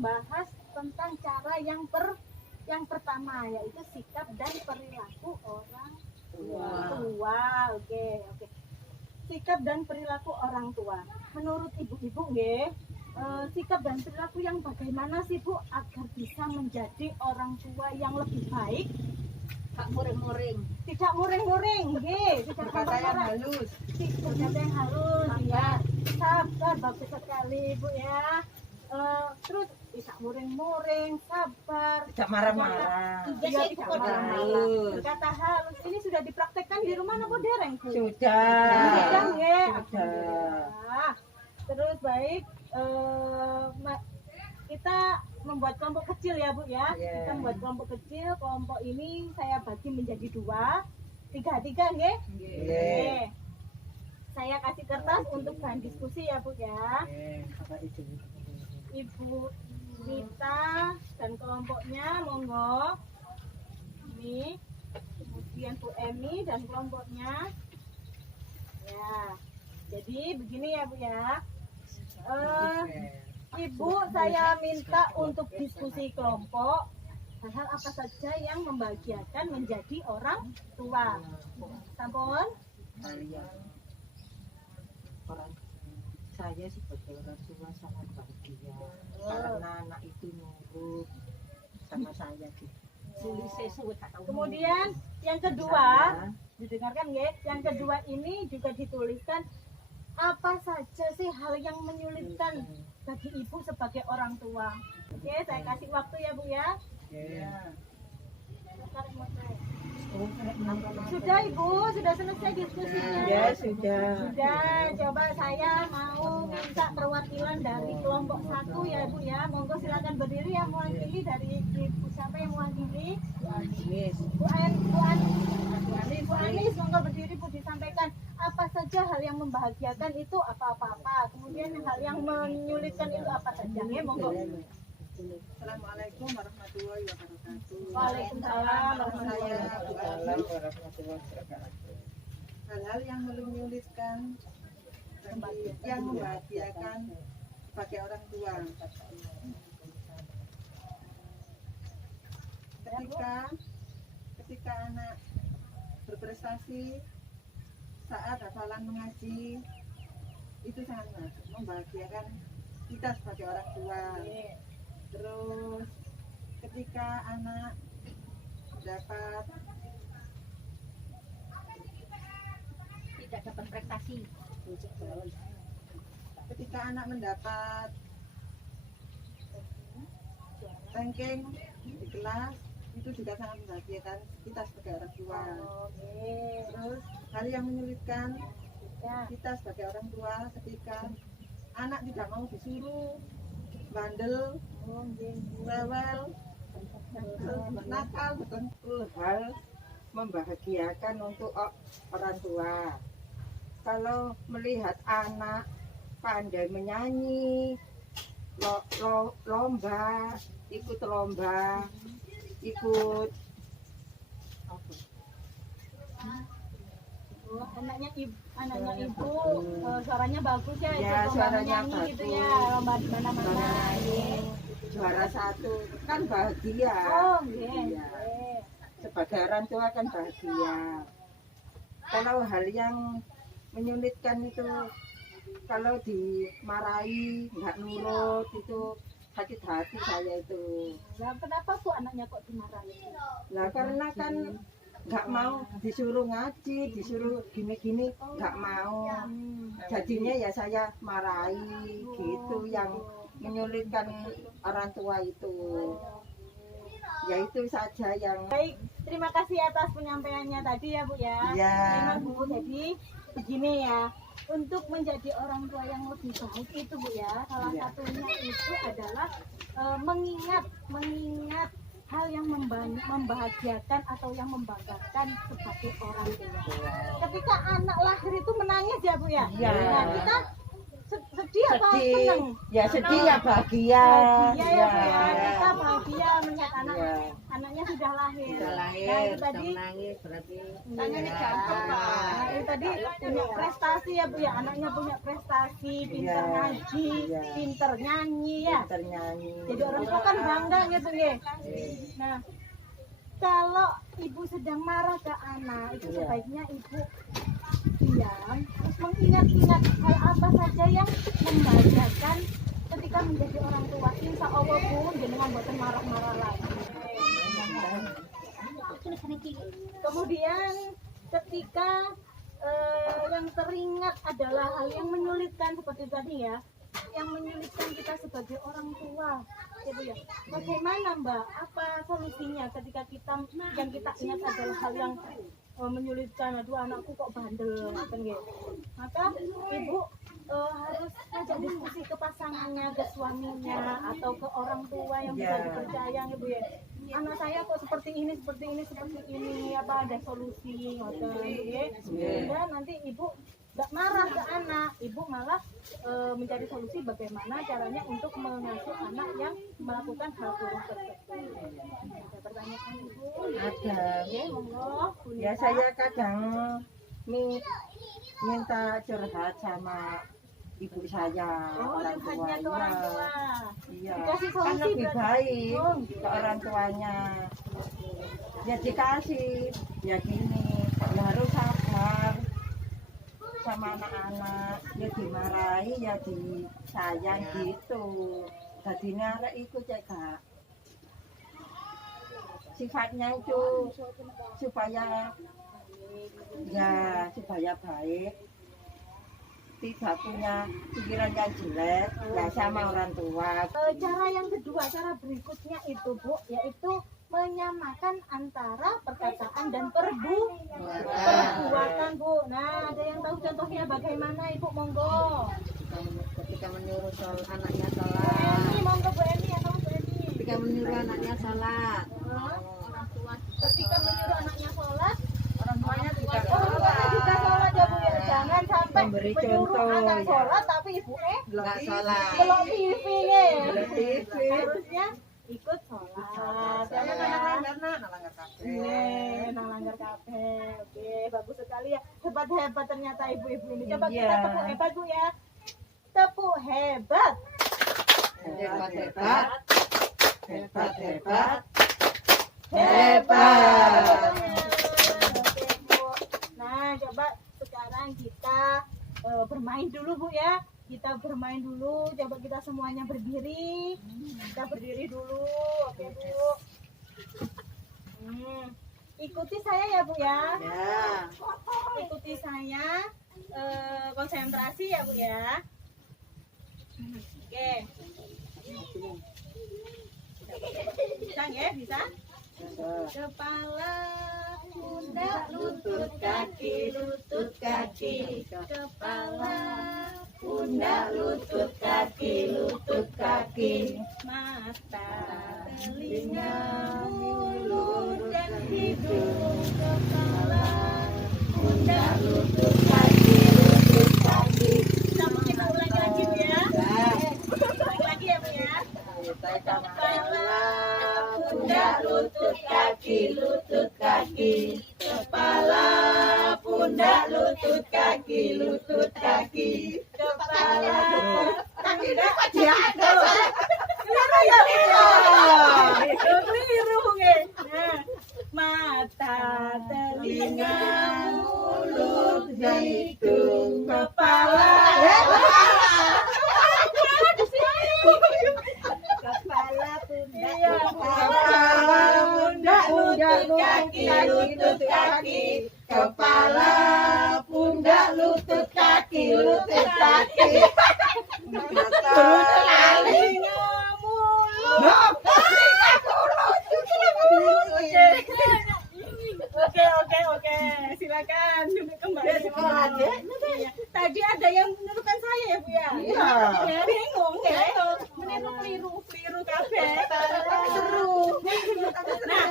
membahas tentang cara yang pertama, yaitu sikap dan perilaku orang tua. Oke. Sikap dan perilaku orang tua. Menurut ibu-ibu nggih, sikap dan perilaku yang bagaimana sih Bu agar bisa menjadi orang tua yang lebih baik? Tidak muring-muring, nggih, tidak Berkata yang halus. berkata yang halus, ya. Sabar, bagus sekali Bu ya. Terus tidak muring-muring, sabar, Tidak marah-marah. iya, tidak marah-marah. Berkata halus. Ini sudah dipraktekkan di rumah napa dereng Bu? Sudah, nggih. Alhamdulillah. Terus baik, kita membuat kelompok kecil ya Bu ya. Kita membuat kelompok kecil. Kelompok ini saya bagi menjadi 2, 3 nggih. Nggih. Saya kasih kertas untuk bahan diskusi ya Bu ya. Ibu Rita dan kelompoknya monggo. Ini kemudian Bu Emi dan kelompoknya. Ya. Jadi begini ya Bu ya. Ibu, saya minta untuk diskusi kelompok hal-hal apa saja yang membahagiakan menjadi orang tua. Sampun? Saya sebagai orang tua sangat bahagia karena anak itu nurut sama saya gitu. Kemudian yang kedua, didengarkan nggih? Yang kedua ini juga dituliskan apa saja sih hal yang menyulitkan bagi ibu sebagai orang tua. Oke, saya kasih waktu ya Bu ya. Sudah Ibu, sudah selesai diskusinya. Ya sudah. Sudah, coba saya mau minta perwakilan dari kelompok 1 ya Bu ya. Monggo silakan berdiri yang mewakili dari Ibu, siapa yang mewakili? Bu Anis, monggo berdiri Bu, disampaikan apa saja hal yang membahagiakan itu apa-apa. Kemudian hal yang menyulitkan itu apa saja. Ya, monggo. Assalamualaikum warahmatullahi wabarakatuh. Waalaikumsalam warahmatullahi wabarakatuh. Hal-hal yang menyulitkan yang membahagiakan sebagai orang tua. Ketika anak berprestasi saat hafalan mengaji, itu sangat membahagiakan kita sebagai orang tua. Terus ketika anak tidak dapat prestasi, ketika anak mendapat ranking di kelas, itu juga sangat membahagiakan kita sebagai orang tua. Terus hal yang menyulitkan kita sebagai orang tua ketika anak tidak mau disuruh, bandel, rewel, nakal. Itu hal membahagiakan untuk orang tua. Kalau melihat anak pandai menyanyi, lomba, ikut anaknya ibu suaranya bagus ya, ya suaranya bagus gitu ya, lomba di mana-mana, juara 1 kan bahagia. Ya. Sebagai orang tua kan bahagia. Kalau hal yang menyulitkan itu, kalau dimarahi nggak nurut, itu sakit hati saya itu. Nah, kenapa Bu anaknya kok dimarahi? Nah karena kan nggak mau disuruh ngaji, disuruh gini-gini, nggak mau. Jadinya ya saya marahi gitu, yang menyulitkan orang tua itu. Ya itu saja yang. Baik, terima kasih atas penyampaiannya tadi ya Bu ya. Ya. Memang Bu, jadi begini ya. Untuk menjadi orang tua yang lebih baik itu Bu ya, salah satunya itu adalah mengingat hal yang membahagiakan atau yang membanggakan sebagai orang tua. Ketika anak lahir itu menangis ya Bu ya. Ya. Nah, kita sedih apa senang? Ya sedih ya bahagia. Bahagia ya Bu ya. Kita bahagia melihat anaknya sudah lahir. Sudah lahir, Nah, itu sudah tadi menangis berarti Tangannya ya. jatuh, Pak. Nah, itu tadi punya prestasi ya Bu ya, anaknya punya prestasi, pintar Iya, ngaji, iya. pintar nyanyi ya. Pinter nyanyi. Jadi orang tua kan bangga gitu ya. Nah, kalau ibu sedang marah ke anak, itu Iya. sebaiknya ibu diam, terus mengingat-ingat hal apa saja yang membahagiakan ketika menjadi orang tua. Insya Allah Bu, jangan buatan marah-marah lagi. Kemudian ketika yang teringat adalah hal yang menyulitkan seperti tadi ya, yang menyulitkan kita sebagai orang tua, gitu ya. Bagaimana Mbak? Apa solusinya ketika yang kita ingat adalah hal yang menyulitkan? Aduh, anakku kok bandel, kan gitu. Maka ibu harus ngajak diskusi ke pasangannya, ke suaminya, atau ke orang tua yang bisa dipercaya, ibu ya. Anak saya kok seperti ini, apa ada solusi, gitu ya. Sehingga nanti ibu nggak marah ke anak, ibu malah mencari solusi bagaimana caranya untuk mengasuh anak yang melakukan hal buruk tersebut. Ada pertanyaan ibu? Ada. Oke, monggo. Bu Ya Nita. saya kadang minta curhat sama ibu saya, Oh, orang curhatnya ke tuanya. orang tua. Iya, Dikasih kan solusi lebih berarti. baik Oh, ke orang tuanya. Ya dikasih, ya gini, ya harus sabar sama anak-anak. Ya dimarahi, ya disayang gitu. Jadi arek ikut cek Kak. Sifatnya itu supaya baik, tidak punya pikiran yang jelek, ya sama orang tua. cara yang kedua, cara berikutnya itu Bu, yaitu menyamakan antara perkataan dan perbuatan Bu. Nah, ada yang tahu contohnya bagaimana Ibu? Monggo. Ketika menyuruh anaknya Bu sholat, Eni, monggo Bu Eni, atau Bu Eni. ketika menyuruh anaknya sholat, Orang tua Ketika menyuruh anaknya sholat, Orang tuanya juga orang tuanya juga sholat ya Bu ya. Jangan sampai Memberi menyuruh contoh, anak ya. sholat tapi ibu nggak sholat. belum TV ya. Belum TV. Harusnya ikut sholat. Jangan nalanggar kabeh. nang langgar kabeh. Oke, bagus sekali ya. Hebat-hebat ternyata ibu-ibu ini. Coba Iya. kita tepuk hebat Bu ya. Tepuk hebat. Hebat-hebat, hebat-hebat, Hebat. hebat. Oke, Bu. Nah, coba sekarang kita bermain dulu Bu ya. Kita bermain dulu. Coba kita semuanya berdiri. Kita berdiri dulu. Oke Bu. Ikuti saya ya Bu ya. Ya, Ikuti saya. Konsentrasi ya Bu ya. Oke. Bisa ya? Bisa? Kepala, pundak, lutut, kaki, lutut, kaki. Kepala, pundak, lutut, kaki, lutut, kaki. Mata, telinga, mulut, dan hidung. Kepala, pundak, lutut, kaki, lutut, kaki. Sama kita ulangi lagi Bu ya. Ulangi lagi ya Bu ya. Kepala, pundak, lutut, kaki, lutut, kaki. Kepala, pundak, lutut, kaki, lutut, kaki. Kepala, pundak, dia ada. Keliru ya, keliru nggih. Nah, mata, telinga, mulut, hidung, kepala. Kepala, pundak, lutut, kaki, lutut, kaki. Kepala, pundak, lutut, kaki, lutut, kaki. Telinga, mulut. Oke. Silakan duduk kembali. Iya. Tadi ada yang menurutkan saya ya Bu ya. Iya. Bingung ya. Meniru keliru kabeh. Seru. Nah,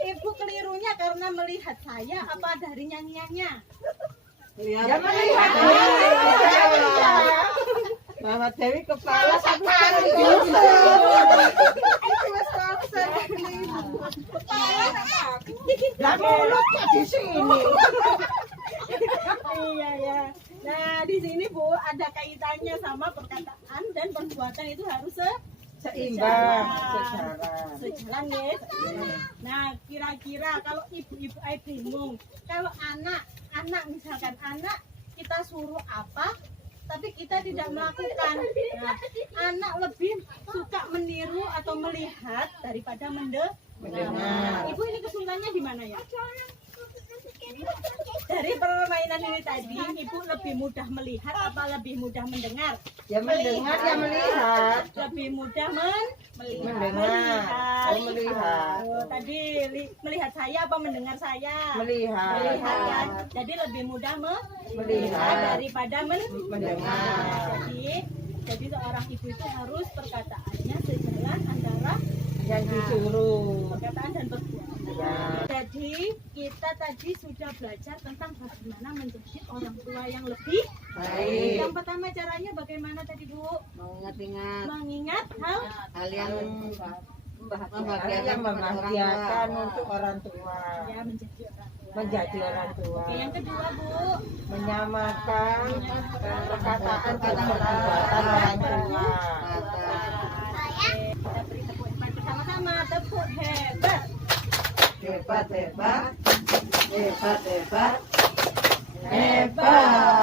ibu kelirunya karena melihat saya apa dari nyanyiannya? ya melihat bahwa Dewi kepala satu kali. Itu mas konsen. ini. Iya ya. Nah di sini Bu ada kaitannya sama perkataan dan perbuatan itu harus Seimbang sejalan ya. Nah kira-kira kalau ibu-ibu bingung, kalau anak misalkan anak kita suruh apa tapi kita tidak melakukan, nah, anak lebih suka meniru atau melihat daripada mendengar. Ibu ini kesulitannya di mana ya? Dari permainan ini tadi, ibu lebih mudah melihat apa lebih mudah mendengar? Ya mendengar ya melihat. Lebih mudah Mendengar. melihat. Melihat. Oh, tadi melihat saya apa mendengar saya? Melihat. Melihat kan. Jadi lebih mudah Melihat. daripada Mendengar. Jadi seorang ibu itu harus perkataannya sejalan antara Yang disuruh. perkataan dan perbuatan. Ya. Jadi kita tadi sudah belajar tentang bagaimana menjadi orang tua yang lebih Baik. Yang pertama caranya bagaimana tadi Bu? Mengingat hal yang Yang membahagiakan untuk orang tua. ya menjadi orang tua. Menjadi orang tua. Oke, yang kedua Bu, Menyamakan perkataan dan perbuatan orang tua. kita beri tepuk hebat bersama-sama. Tepuk hebat. hebat, hebat, hebat, hebat, Hebat.